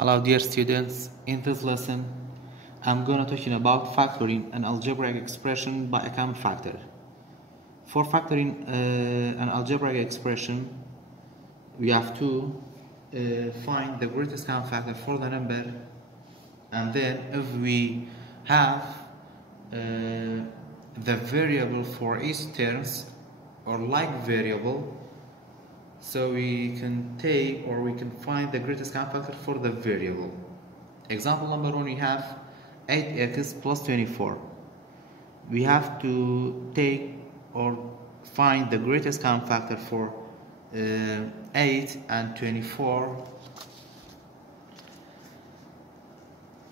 Hello dear students, in this lesson I'm going to talking about factoring an algebraic expression by a common factor. For factoring an algebraic expression, we have to find the greatest common factor for the number, and then if we have the variable for each terms or like variable, so we can take or we can find the greatest common factor for the variable. Example number 1, we have 8x plus 24. We have to take or find the greatest common factor for 8 and 24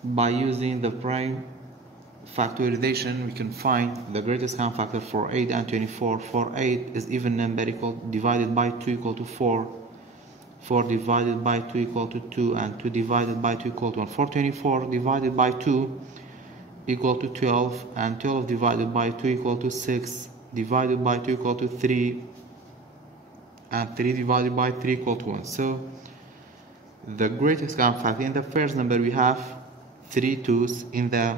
by using the prime factorization. We can find the greatest common factor for 8 and 24. For 8 is even number divided by 2 equal to 4. 4 divided by 2 equal to 2, and 2 divided by 2 equal to 1. For 24 divided by 2 equal to 12, and 12 divided by 2 equal to 6, divided by 2 equal to 3, and 3 divided by 3 equal to 1. So the greatest common factor in the first number we have 3 2's. In the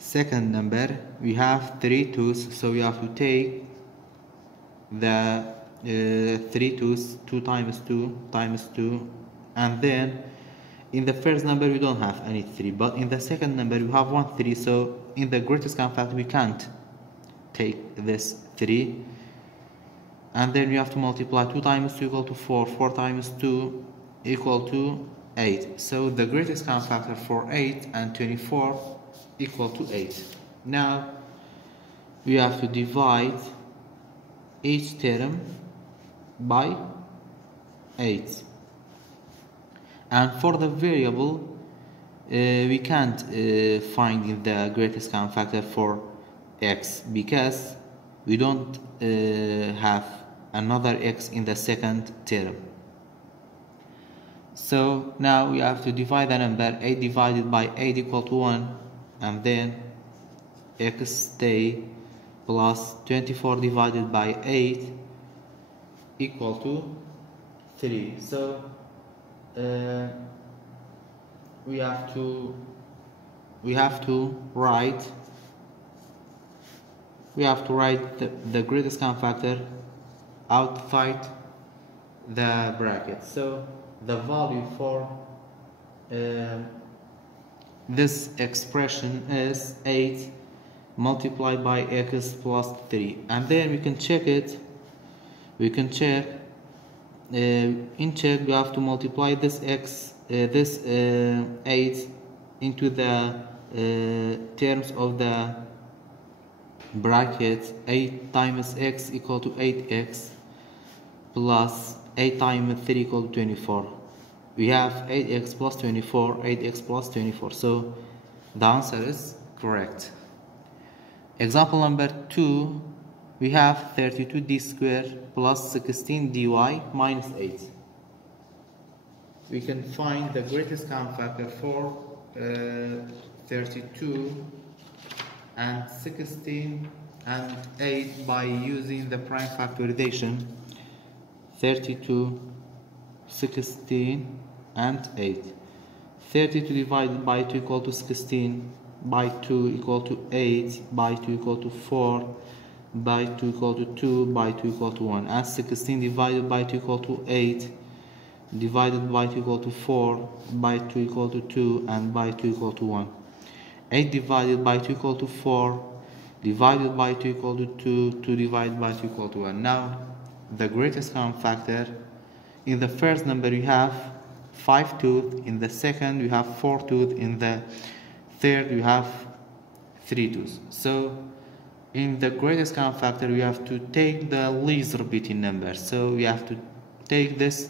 second number we have 3 2's, so we have to take the 3 2's, 2 times 2 times 2, and then in the first number we don't have any 3, but in the second number we have 1 3, so in the greatest common factor we can't take this 3, and then we have to multiply 2 times 2 equal to 4, 4 times 2 equal to 8, so the greatest common factor for 8 and 24 equal to 8. Now we have to divide each term by 8, and for the variable we can't find the greatest common factor for x because we don't have another x in the second term. So now we have to divide the number 8 divided by 8 equal to 1, and then x stay plus 24 divided by 8 equal to 3. So we have to write the greatest common factor outside the bracket. So the value for this expression is 8 multiplied by x plus 3, and then we can check it. We can check in check we have to multiply this 8 into the terms of the bracket. 8 times x equal to 8x plus 8 times 3 equal to 24. We have 8x plus 24, 8x plus 24, so the answer is correct. Example number 2, we have 32d squared plus 16dy minus 8. We can find the greatest common factor for 32 and 16 and 8 by using the prime factorization. 32, 16 and 8. 32 divided by 2 equal to 16, by 2 equal to 8, by 2 equal to 4, by 2 equal to 2, by 2 equal to 1, and 16 divided by 2 equal to 8, divided by 2 equal to 4, by 2 equal to 2, and by 2 equal to 1. 8 divided by 2 equal to 4, divided by 2 equal to 2, 2 divided by 2 equal to 1. Now the greatest common factor, in the first number you have 5 2's, in the second you have 4 2's, in the third you have 3 2's. So in the greatest common factor we have to take the least repeating number, so we have to take this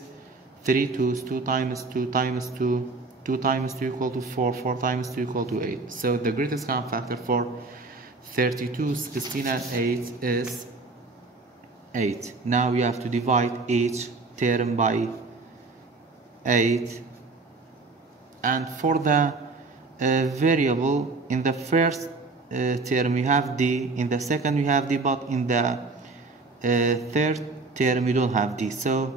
3 2's, 2 times 2 times 2, 2 times 2 equal to 4, 4 times 2 equal to 8. So the greatest common factor for 32, 16 and 8 is 8. Now we have to divide each term by 8, and for the variable, in the first term we have d, in the second we have d, but in the third term we don't have d, so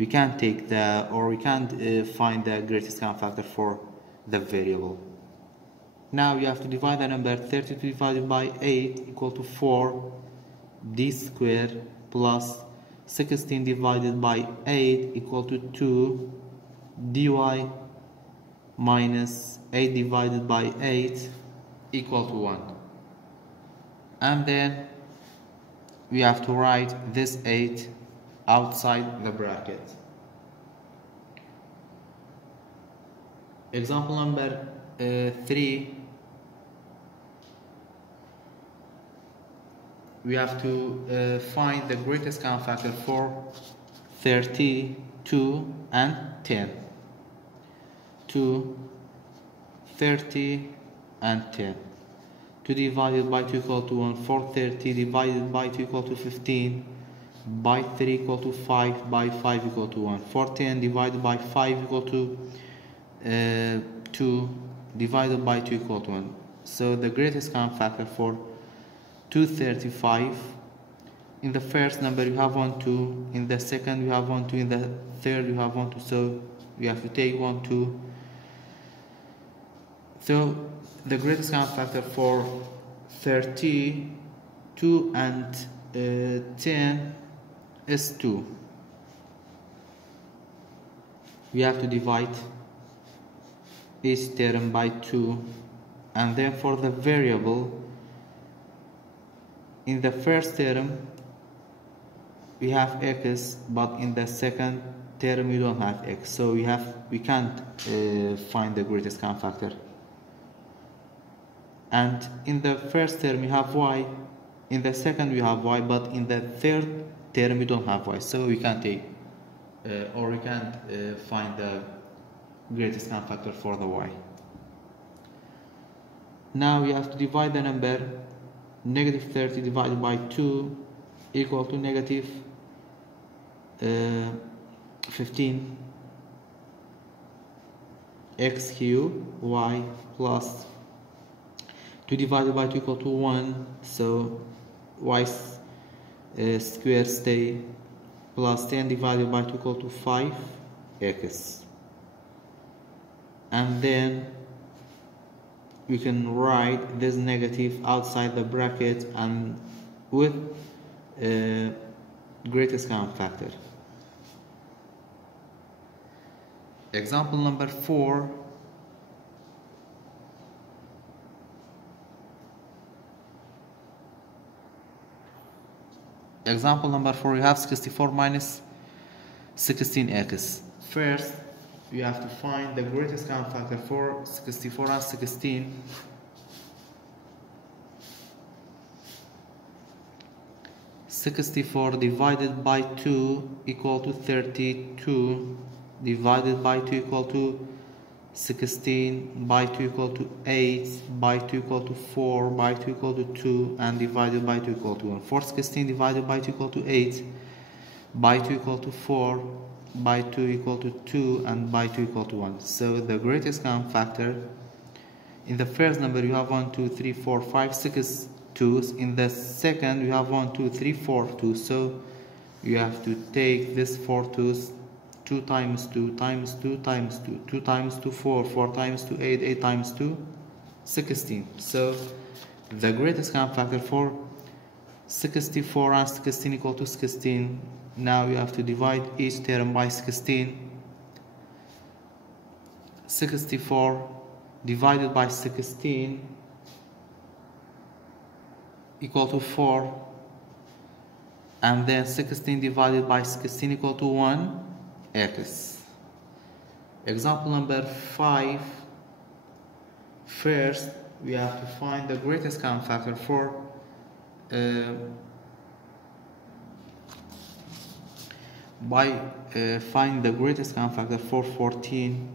we can't take the, or we can't find the greatest common factor for the variable. Now you have to divide the number 32 divided by 8 equal to 4 d squared plus 16 divided by 8 equal to 2 dy minus 8 divided by 8 equal to 1. And then we have to write this 8 outside the bracket. Example number 3, we have to find the greatest common factor for 32 and 10. 2, 30 and 10. 2 divided by 2 equal to 1. 430 divided by 2 equal to 15. By 3 equal to 5. By 5 equal to 1. 410 divided by 5 equal to 2. Divided by 2 equal to 1. So the greatest common factor for 235. In the first number you have 1, 2. In the second you have 1, 2. In the third you have 1, 2. So you have to take 1, 2. So the greatest common factor for 32 and 10 is 2. We have to divide each term by 2, and therefore the variable in the first term we have x, but in the second term we don't have x, so we can't find the greatest common factor. And in the first term we have y, in the second we have y, but in the third term we don't have y, so we can't take or we can't find the greatest common factor for the y. Now we have to divide the number negative 30 divided by 2 equal to negative 15 x cubed y plus 2 divided by 2 equal to 1, so y squared stay, plus 10 divided by 2 equal to 5 x. And then we can write this negative outside the bracket and with greatest common factor. Example number 4. Example number 4, we have 64 minus 16x. First, we have to find the greatest common factor for 64 and 16. (64) divided by 2 equal to 32, divided by 2 equal to 16, by 2 equal to 8, by 2 equal to 4, by 2 equal to 2, and divided by 2 equal to 1. 416 divided by 2 equal to 8, by 2 equal to 4, by 2 equal to 2, and by 2 equal to 1. So the greatest common factor, in the first number you have 1, 2, 3, 4, 5, 6 2's. In the second you have 1, 2, 3, 4 2's. So you have to take this 4 2's, 2 times 2 times 2 times 2, 2 times 2 4, 4 times 2 8, 8 times 2 16. So the greatest common factor for 64 and 16 equal to 16. Now you have to divide each term by 16. 64 divided by 16 equal to 4, and then 16 divided by 16 equal to 1 x. Example number 5. First, we have to find the greatest common factor for find the greatest common factor for 14,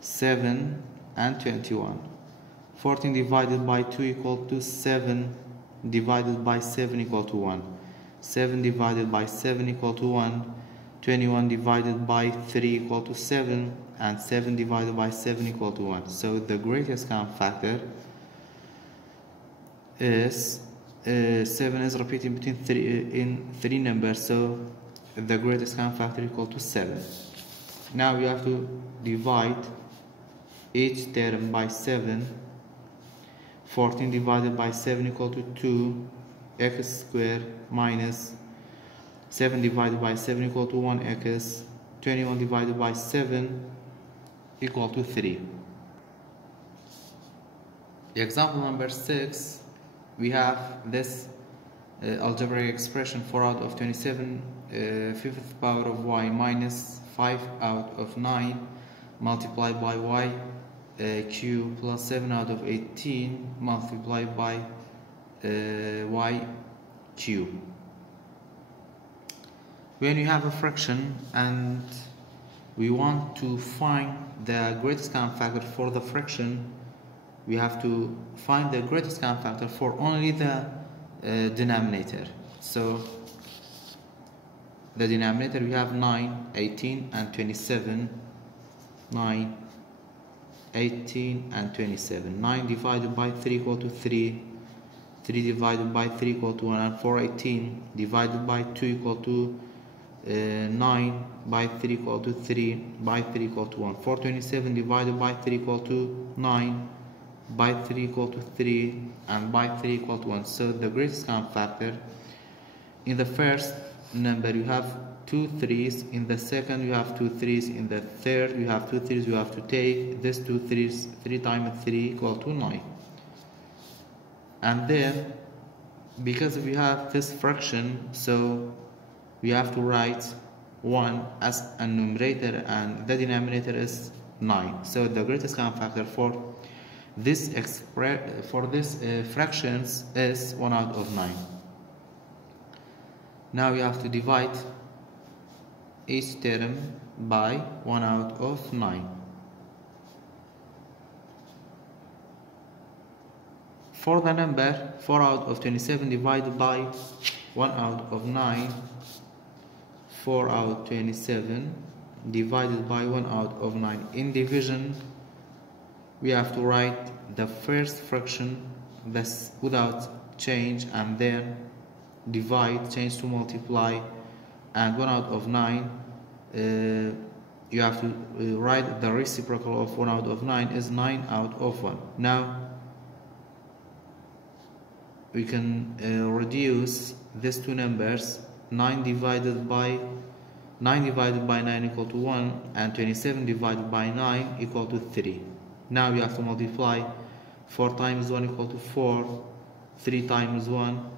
7, and 21. 14 divided by 2 equal to 7, divided by 7 equal to 1. 7 divided by 7 equal to 1. 21 divided by 3 equal to 7, and 7 divided by 7 equal to 1. So the greatest common factor is 7 is repeated between three numbers, so the greatest common factor equal to 7. Now you have to divide each term by 7. 14 divided by 7 equal to 2 x squared minus 7 divided by 7 equal to 1x. 21 divided by 7 equal to 3. Example number 6, we have this algebraic expression 4 out of 27 fifth power of y minus 5 out of 9 multiplied by y cube plus 7 out of 18 multiplied by y cube. When you have a fraction and we want to find the greatest common factor for the fraction, we have to find the greatest common factor for only the denominator. So the denominator we have 9, 18 and 27. 9, 18 and 27. 9 divided by 3 equal to 3. 3 divided by 3 equal to 1, and 418 divided by 2 equal to 9 by 3 equal to 3 by 3 equal to 1. 427 divided by 3 equal to 9 by 3 equal to 3 and by 3 equal to 1. So the greatest common factor, in the first number you have 2 3's, in the second you have 2 3's, in the third you have 2 3's. You have to take this 2 3's, 3 times 3 equal to 9. And then because we have this fraction, so we have to write 1 as a numerator and the denominator is 9. So the greatest common factor for this fractions is 1 out of 9. Now we have to divide each term by 1 out of 9. For the number 4 out of 27 divided by 1 out of 9, 4 out of 27 divided by 1 out of 9. In division, we have to write the first fraction that's without change and then divide, change to multiply, and 1 out of 9, you have to write the reciprocal of 1 out of 9 is 9 out of 1. Now we can reduce these two numbers. 9 divided by 9 equal to 1 and 27 divided by 9 equal to 3. Now we have to multiply. 4 times 1 equal to 4. 3 times 1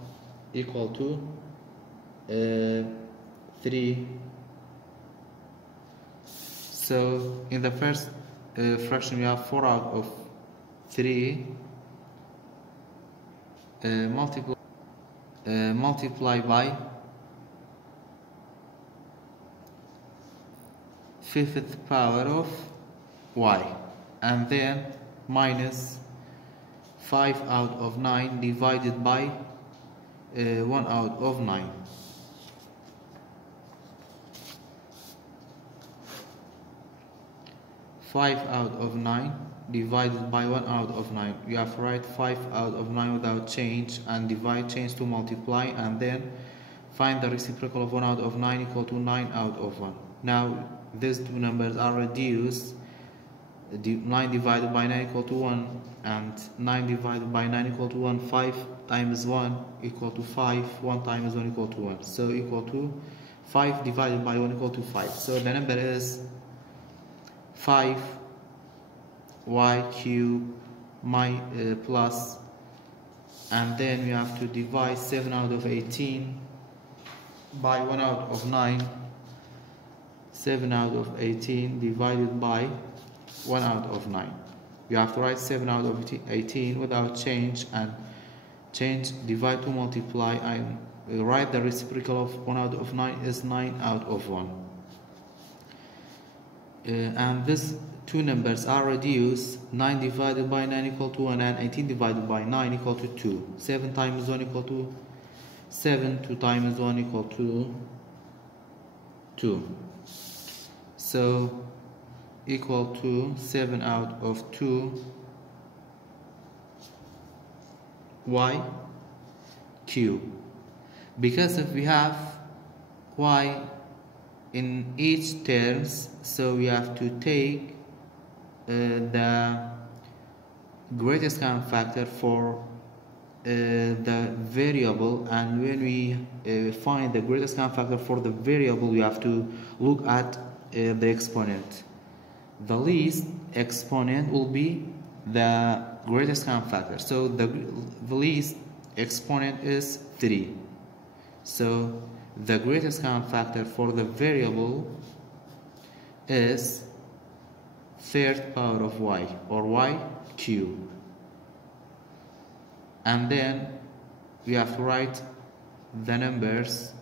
equal to 3. So in the first fraction we have 4 out of 3 multiply by fifth power of y, and then minus 5 out of 9 divided by 1 out of 9. Five out of 9 divided by 1 out of 9. You have to write 5 out of 9 without change and divide, change to multiply, and then find the reciprocal of 1 out of 9 equal to 9 out of 1. Now these two numbers are reduced. 9 divided by 9 equal to 1 and 9 divided by 9 equal to 1. 5 times 1 equal to 5. 1 times 1 equal to 1. So equal to 5 divided by 1 equal to 5. So the number is 5 y cube plus, and then we have to divide 7 out of 18 by 1 out of 9. 7 out of 18 divided by 1 out of 9. You have to write 7 out of 18 without change and change, divide to multiply, and write the reciprocal of 1 out of 9 is 9 out of 1. And these two numbers are reduced. 9 divided by 9 equal to 1 and 18 divided by 9 equal to 2. 7 times 1 equal to 7. 2 times 1 equal to 2. So equal to 7 out of 2 y cube. Because if we have y in each terms, so we have to take the greatest common factor for the variable, and when we find the greatest common factor for the variable, we have to look at the exponent. The least exponent will be the greatest common factor, so the least exponent is 3. So the greatest common factor for the variable is third power of y, or y cubed. And then we have to write the numbers,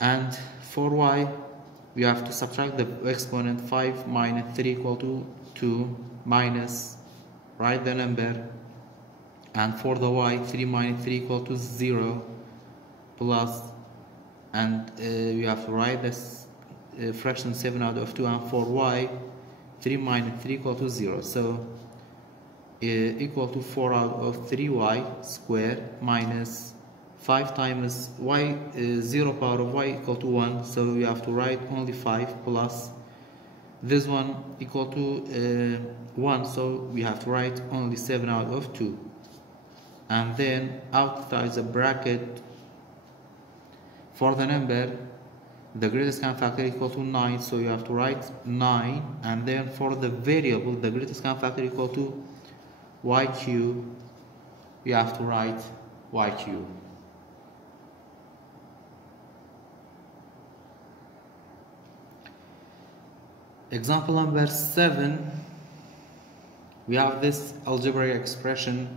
and for y we have to subtract the exponent. 5 minus 3 equal to 2, minus, write the number, and for the y 3 minus 3 equal to 0, plus, and we have to write this fraction 7 out of 2, and for y 3 minus 3 equal to 0, so equal to 4 out of 3y squared minus 5 times y, 0 power of y equal to 1, so we have to write only 5, plus this one equal to 1, so we have to write only 7 out of 2, and then outside the bracket for the number, the greatest common factor equal to 9, so you have to write 9, and then for the variable, the greatest common factor equal to y cubed, we have to write y cubed. Example number 7, we have this algebraic expression.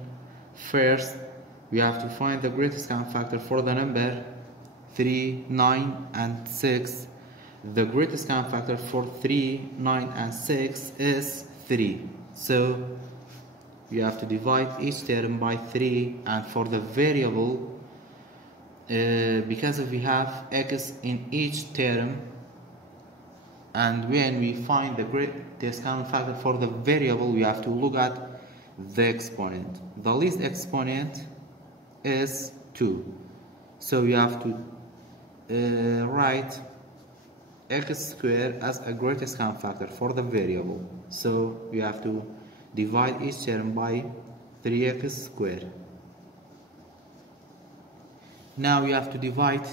First, we have to find the greatest common factor for the number 3, 9, and 6. The greatest common factor for 3, 9, and 6 is 3. So we have to divide each term by 3, and for the variable, because we have x in each term, and when we find the greatest common factor for the variable, we have to look at the exponent. The least exponent is 2, so we have to write x squared as a greatest common factor for the variable, so we have to divide each term by 3x squared. Now we have to divide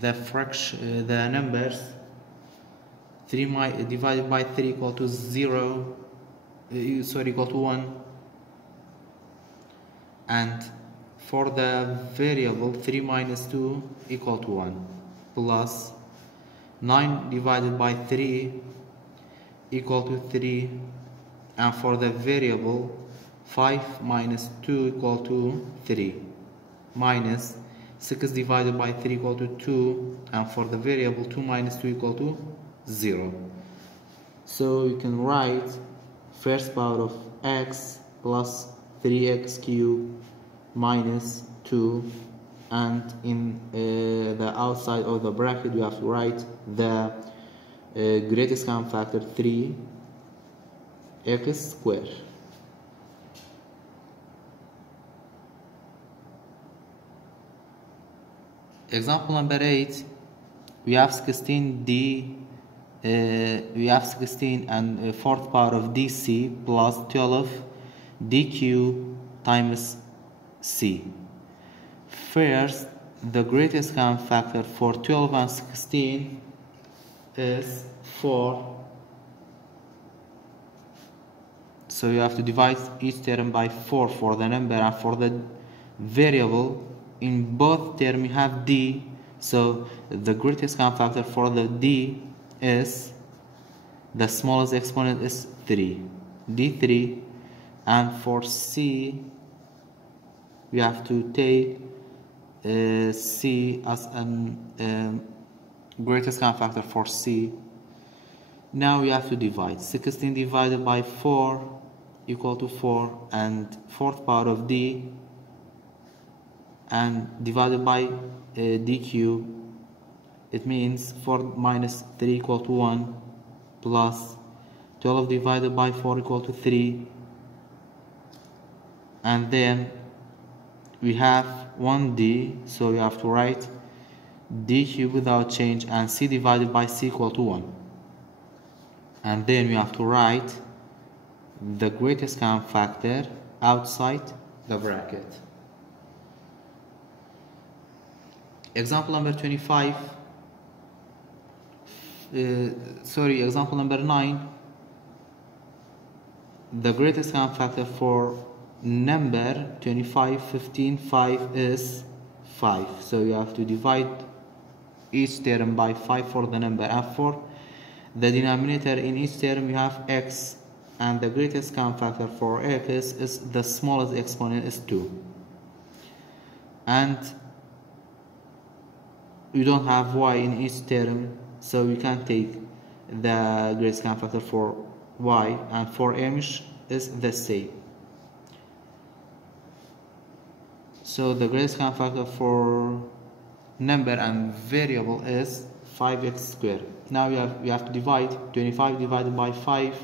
the numbers. 3 divided by 3 equal to 0, equal to 1, and for the variable 3 minus 2 equal to 1, plus 9 divided by 3 equal to 3, and for the variable 5 minus 2 equal to 3, minus 6 divided by 3 equal to 2, and for the variable 2 minus 2 equal to 0. So you can write first power of x plus 3x cubed minus 2, and in the outside of the bracket we have to write the greatest common factor 3x squared. Example number 8, we have 16d, we have 16 and fourth power of dc plus 12 dq times c. First, the greatest common factor for 12 and 16 is 4, so you have to divide each term by 4 for the number, and for the variable in both terms you have d, so the greatest common factor for the d is, the smallest exponent is 3, d3, and for c we have to take c as an greatest common factor for c. Now we have to divide. 16 divided by 4 equal to 4, and fourth power of d, and divided by dq, it means 4 minus 3 equal to 1, plus 12 divided by 4 equal to 3, and then we have 1d, so you have to write d cubed without change, and c divided by c equal to 1. And then we have to write the greatest common factor outside the bracket. Example number 25. Example number 9. The greatest common factor for number 25, 15, 5 is 5. So you have to divide each term by 5 for the number, and for the denominator in each term you have x, and the greatest common factor for x is the smallest exponent is 2, and you don't have y in each term, so you can take the greatest common factor for y, and for m is the same. So the greatest common factor for number and variable is 5x squared. Now we have to divide 25 divided by 5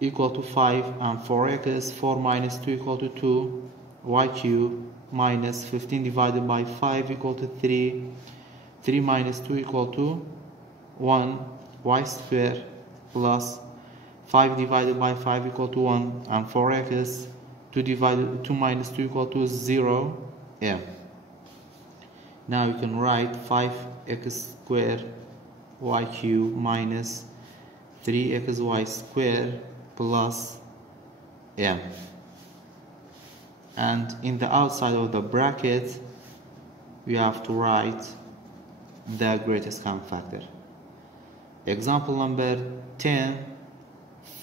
equal to 5, and for x 4 minus 2 equal to 2, y cubed minus 15 divided by 5 equal to 3, 3 minus 2 equal to 1, y squared plus 5 divided by 5 equal to 1, and for x 2 minus 2 equal to 0, m. Now you can write 5x squared y cubed minus 3xy squared plus m. And in the outside of the bracket we have to write the greatest common factor. Example number 10.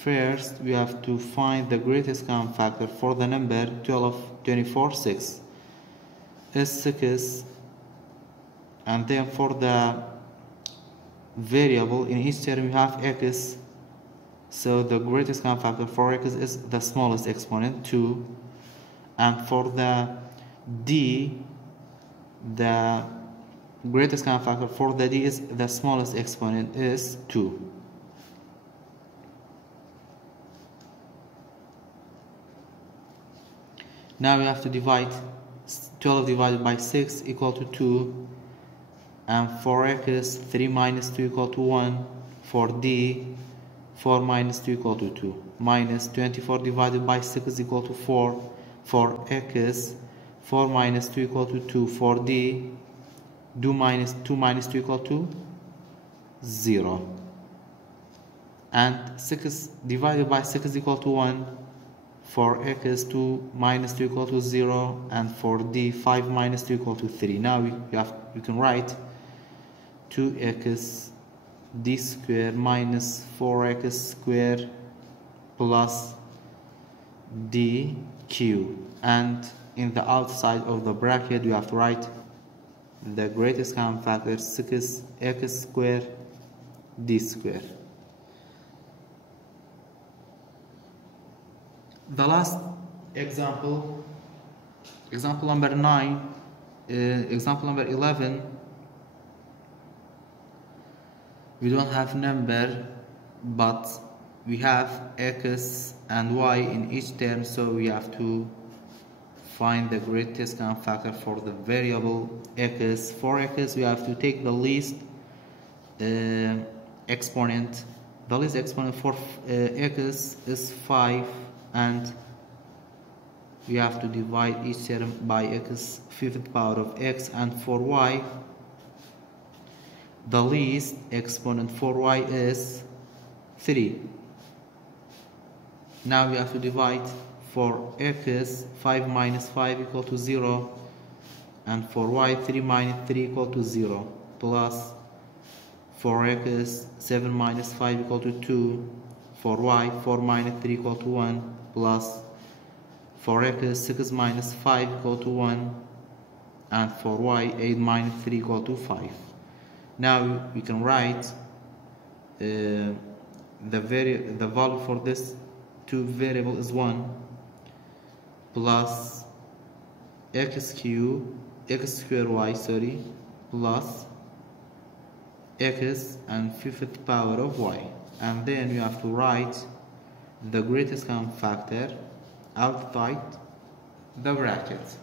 First we have to find the greatest common factor for the number 12, 24, 6 is 6, and then for the variable in each term you have x, so the greatest common factor for x is the smallest exponent 2, and for the d, the greatest common factor for the d is the smallest exponent is 2. Now we have to divide 12 divided by 6 equal to 2, and for x 3 minus 2 equal to 1, for d 4 minus 2 equal to 2, minus 24 divided by 6 equal to 4, for x 4 minus 2 equal to 2, for d 2 minus 2 equal to 0, and 6 divided by 6 equal to 1, for x 2 minus 2 equal to 0, and for d 5 minus 2 equal to 3. Now you can write 2x d squared minus 4x squared plus d cubed, and in the outside of the bracket you have to write the greatest common factor 6x squared d squared. The last example, example number 9, example number 11, we don't have number, but we have x and y in each term, so we have to find the greatest common factor for the variable x. For x we have to take the least exponent. The least exponent for x is 5, and we have to divide each term by x, 5th power of x, and for y the least exponent for y is 3. Now we have to divide for x 5 minus 5 equal to 0, and for y 3 minus 3 equal to 0, plus for x 7 minus 5 equal to 2, for y 4 minus 3 equal to 1, plus for x 6 minus 5 equal to 1, and for y 8 minus 3 equal to 5. Now we can write the value for this two variable is 1, plus x square y, plus x and 5th power of y, and then you have to write the greatest common factor outside the bracket.